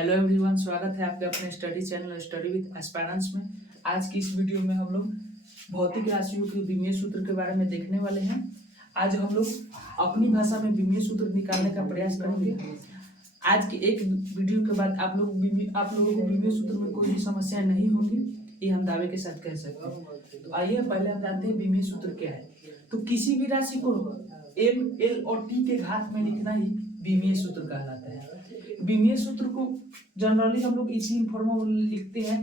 Hello everyone, स्वागत है आपके अपने study channel study with aspirants में। आज की इस वीडियो में हम लोग भौतिक राशियों के विमीय सूत्र के बारे में देखने वाले हैं। आज हम लोग अपनी भाषा में विमीय सूत्र निकालने का प्रयास करेंगे। आज की एक वीडियो के बाद आप लोगों को विमीय सूत्र में कोई भी समस्या नहीं होगी, ये हम दावे के साथ कह सकते हैं। तो आइए पहले हम जानते हैं विमीय सूत्र क्या है। तो किसी भी राशि को एम, एल और टी के घात में लिखना ही विमीय सूत्र कहलाता है। विमीय सूत्र को जनरली हम लोग इसी फॉर्म में लिखते हैं,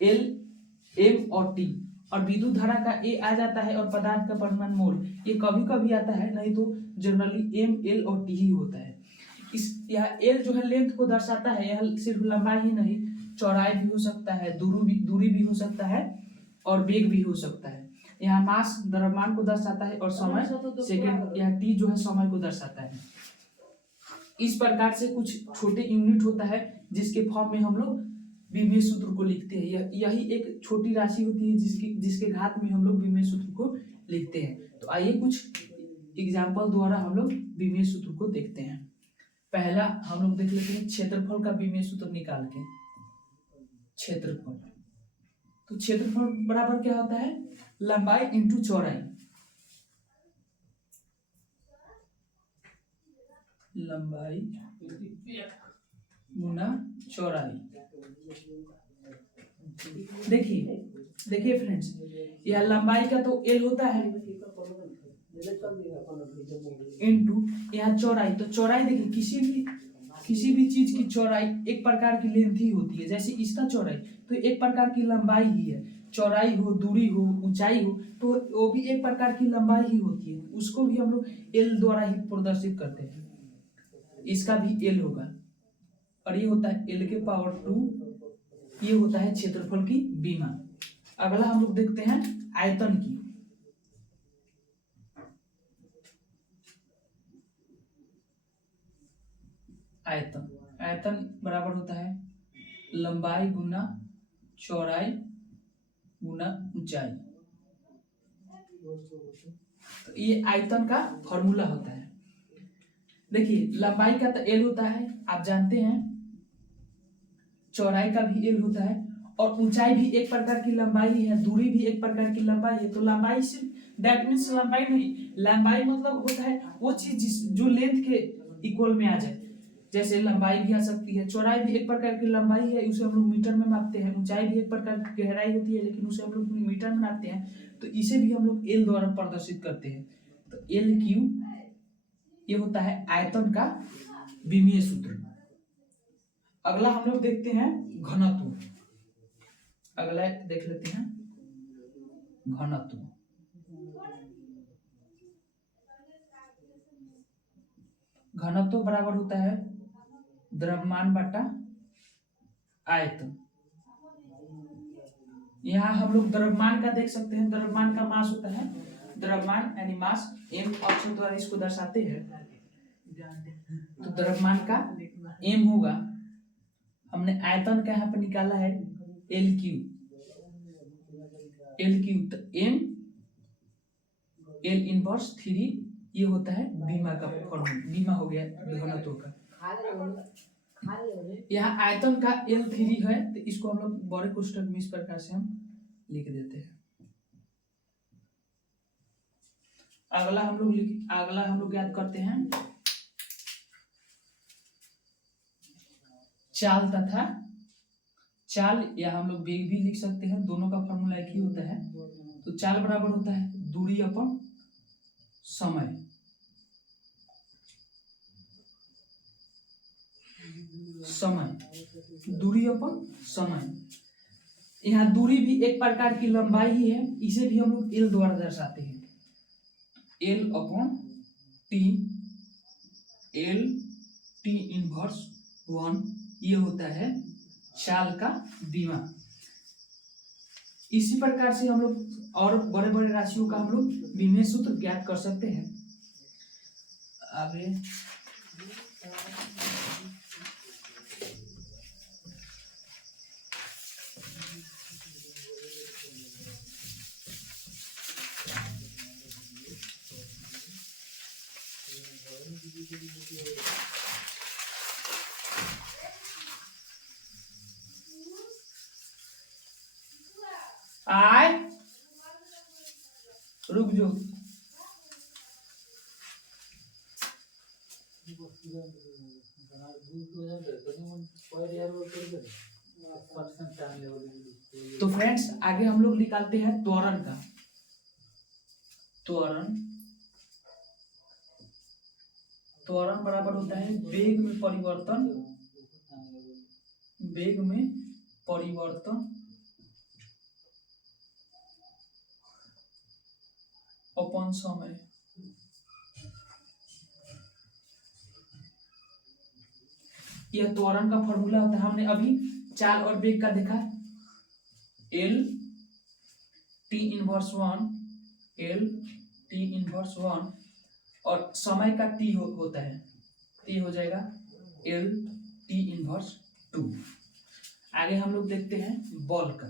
एल, एम और टी, और विद्युत धारा का ए आ जाता है और पदार्थ का परिमाण मोल ये कभी कभी आता है, नहीं तो जनरली एम, एल और टी ही होता है। यह एल जो है लेंथ को दर्शाता है, यह सिर्फ लंबाई ही नहीं, चौड़ाई भी हो सकता है, दूरी भी हो सकता है और वेग भी हो सकता है। यहाँ मास द्रव्यमान को दर्शाता है और समय सेकंड, यह टी जो है समय को दर्शाता है। इस प्रकार से कुछ छोटे यूनिट होता है जिसके फॉर्म में हम लोग विमीय सूत्र को लिखते हैं। यही एक छोटी राशि होती है जिसके घात में हम लोग विमीय सूत्र को लिखते हैं। तो आइए कुछ एग्जाम्पल द्वारा हम लोग विमीय सूत्र को देखते हैं। पहला हम लोग देख लेते हैं क्षेत्रफल का विमीय सूत्र निकाल के। क्षेत्रफल, तो क्षेत्रफल बराबर क्या होता है, लंबाई इंटू चौड़ाई। लंबाई गुना चौड़ाई। देखिए फ्रेंड्स, यह लंबाई का तो एल होता है इंटू यहाँ चौड़ाई। तो चौड़ाई देखिए, किसी भी चीज की चौड़ाई एक प्रकार की लेंथ ही होती है। जैसे इसका चौड़ाई तो एक प्रकार की लंबाई ही है। चौड़ाई हो, दूरी हो, ऊंचाई हो, तो वो भी एक प्रकार की लंबाई ही होती है। उसको भी हम लोग एल द्वारा ही प्रदर्शित करते हैं। इसका भी एल होगा और ये होता है एल के पावर 2। ये होता है क्षेत्रफल की विमा। अगला हम लोग देखते हैं आयतन की। आयतन बराबर होता है लंबाई गुना चौड़ाई गुना ऊंचाई। तो ये आयतन का फॉर्मूला होता है। देखिए लंबाई का तो एल होता है, आप जानते हैं। चौड़ाई का भी एल होता है और ऊंचाई भी एक प्रकार की लंबाई है, दूरी भी एक प्रकार की लंबाई है। तो लंबाई सिर्फ दैट मीन्स लंबाई नहीं, लंबाई मतलब होता है वो चीज जो लेंथ के इक्वल में आ जाए। जैसे लंबाई भी आ सकती है, चौड़ाई भी एक प्रकार की लंबाई है, उसे हम लोग मीटर में मापते हैं। ऊंचाई भी एक प्रकार की गहराई होती है, लेकिन उसे हम लोग मीटर में मापते हैं। तो इसे भी हम लोग एल द्वारा प्रदर्शित करते हैं। तो एल क्यू ये होता है आयतन का विमीय सूत्र। अगला हम लोग देखते हैं घनत्व। अगला देख लेते हैं घनत्व। घनत्व बराबर होता है द्रव्यमान बटा आयतन। यहाँ हम लोग द्रव्यमान का देख सकते हैं। द्रव्यमान का मास होता है, द्रव्यमान यानी मास एम अक्षर द्वारा इसको दर्शाते हैं। तो द्रव्यमान का एम होगा। हमने आयतन का यहाँ पर निकाला है एल क्यू। तो एम एल इनवर्स 3 ये होता है बीमा का फॉर्मूला। बीमा हो गया घनत्व का। यहाँ आयतन का L3 है, तो इसको हम लोग बड़े कोष्ठक में इस प्रकार से हम लिख देते हैं। अगला हम लोग याद करते हैं चाल तथा चाल, या हम लोग वेग भी लिख सकते हैं। दोनों का फॉर्मूला एक ही होता है। तो चाल बराबर होता है दूरी अपन समय। दूरी अपन समय। यहाँ दूरी भी एक प्रकार की लंबाई ही है, इसे भी हम लोग एल द्वारा दर्शाते हैं। L upon T, L T inverse 1 ये होता है चाल का विमा। इसी प्रकार से हम लोग और बड़े बड़े राशियों का हम लोग विमीय सूत्र ज्ञात कर सकते हैं। आगे रुक जो। तो फ्रेंड्स आगे हम लोग निकालते हैं त्वरण का। त्वरण त्वरण बराबर होता है वेग में परिवर्तन, वेग में परिवर्तन अपन समय। यह त्वरण का फॉर्मूला होता है। हमने अभी चाल और वेग का देखा, L T inverse 1, L T inverse 1, और समय का टी होता है, टी हो जाएगा एल टी इनवर्स 2। आगे हम लोग देखते हैं बॉल का।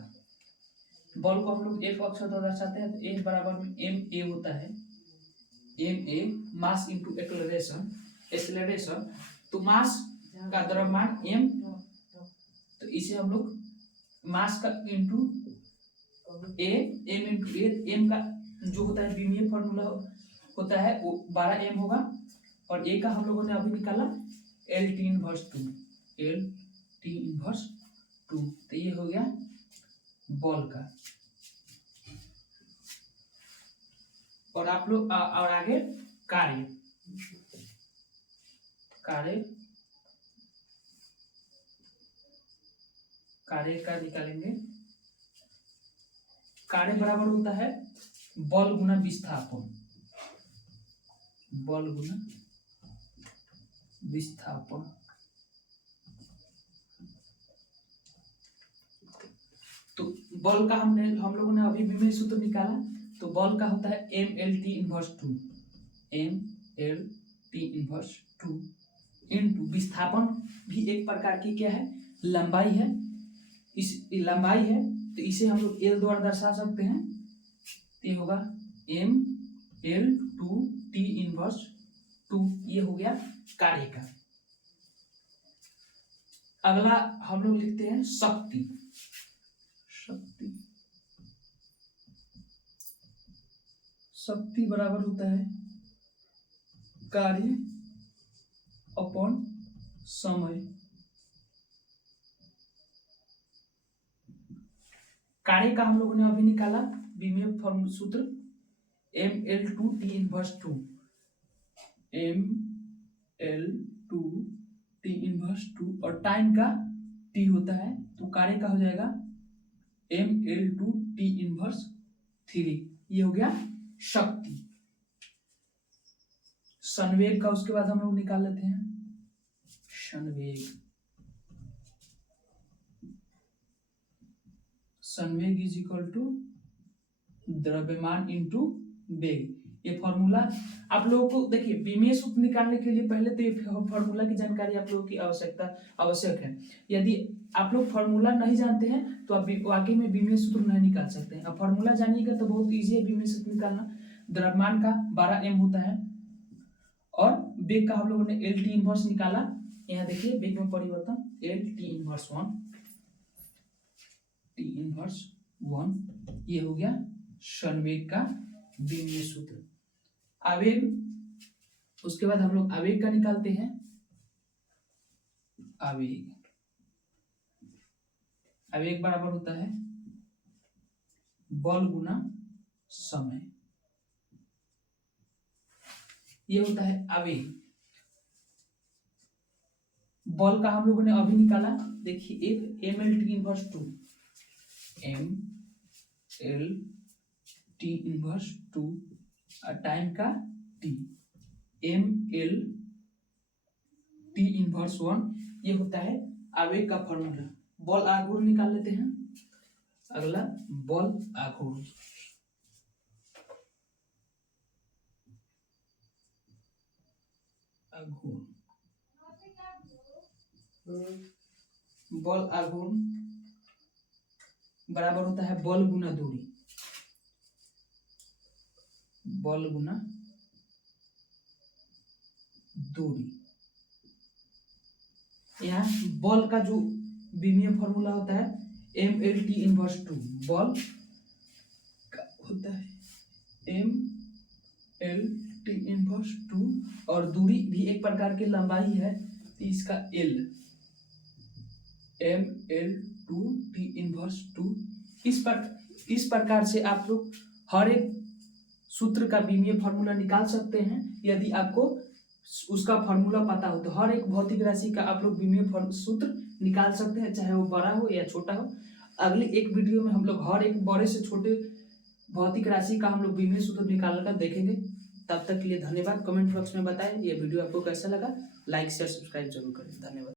बॉल को हम लोग एक अक्षर द्वारा दर्शाते हैं, तो ए बराबर में एम ए होता है, M A mass into acceleration, acceleration. तो मास का द्रव्यमान एम, तो इसे हम लोग मास का इंटू ए, एम इंटू ए, एम का जो होता है बीमीय फॉर्मूला होता है वो 12 एम होगा, और ए का हम लोगों ने अभी निकाला L T inverse 2, L T inverse 2। तो ये हो गया बॉल का। और आप लोग और आगे कार्य, कार्य कार्य का निकालेंगे। कार्य बराबर होता है बल गुना विस्थापन, बल गुना विस्थापन। तो बल का हम लोगों ने अभी विमेय सूत्र निकाला। तो बल का होता है M L T inverse 2, M L T inverse 2 into विस्थापन भी एक प्रकार की क्या है, लंबाई है। इस लंबाई है तो इसे हम लोग एल द्वारा दर्शा सकते हैं। ये होगा एम एल 2 टी इनवर्स 2। ये हो गया कार्य का। अगला हम लोग लिखते हैं शक्ति। शक्ति, शक्ति बराबर होता है कार्य अपॉन समय। कार्य का हम लोगों ने अभी निकाला विमीय फॉर्म सूत्र M L 2 T inverse 2, M L 2 T inverse 2, और टाइम का टी होता है, तो कार्य का हो जाएगा एम एल 2 टी इनवर्स 3। ये हो गया शक्ति। संवेग का उसके बाद हम लोग निकाल लेते हैं संवेग। संवेग इज इक्वल टू द्रव्यमान इंटू वेग। ये फॉर्मूला आप लोगों को देखिए, विमीय सूत्र निकालने के लिए पहले तो ये फॉर्मूला की जानकारी आप लोगों की आवश्यक है। यदि आप लोग फॉर्मूला नहीं जानते हैं तो आप वाकई में विमीय सूत्र नहीं निकाल सकते हैं। अब फॉर्मूला जानिएगा तो बहुत इजी है विमीय सूत्र निकालना। द्रव्यमान का 12 एम होता है, और वेग का हम लोगों ने एल टी इनवर्स निकाला। यहाँ देखिए वेग में परिवर्तन L T inverse 1, T inverse 1। ये हो गया संवेग का विमीय सूत्र। आवेग, उसके बाद हम लोग आवेग का निकालते हैं। आवेग, आवेग बराबर होता है बल गुना समय। ये होता है आवेग। बल का हम लोगों ने अभी निकाला, देखिए एक M L T inverse 2, M L T inverse 2, और टाइम का T M L T inverse 1। ये होता है आवेग का फॉर्मूला। बल आघूर्ण निकाल लेते हैं। अगला बल आघूर्ण। आघूर्ण, बल आघूर्ण बराबर होता है बल गुना दूरी, बल गुना दूरी। यहाँ बल का जो विमीय फॉर्मूला होता है एम एल टी इनवर्स 2, बल का होता है एम एल टी इनवर्स 2 और दूरी भी एक प्रकार की लंबाई है तो इसका L M L 2 T inverse 2। इस प्रकार से आप लोग हर एक सूत्र का विमीय फॉर्मूला निकाल सकते हैं। यदि आपको उसका फॉर्मूला पता हो तो हर एक भौतिक राशि का आप लोग विमीय सूत्र निकाल सकते हैं, चाहे वो बड़ा हो या छोटा हो। अगली एक वीडियो में हम लोग हर एक बड़े से छोटे भौतिक राशि का हम लोग विमीय सूत्र निकाल कर देखेंगे। तब तक के लिए धन्यवाद। कमेंट बॉक्स में बताएं ये वीडियो आपको कैसा लगा। लाइक शेयर सब्सक्राइब जरूर करें। धन्यवाद।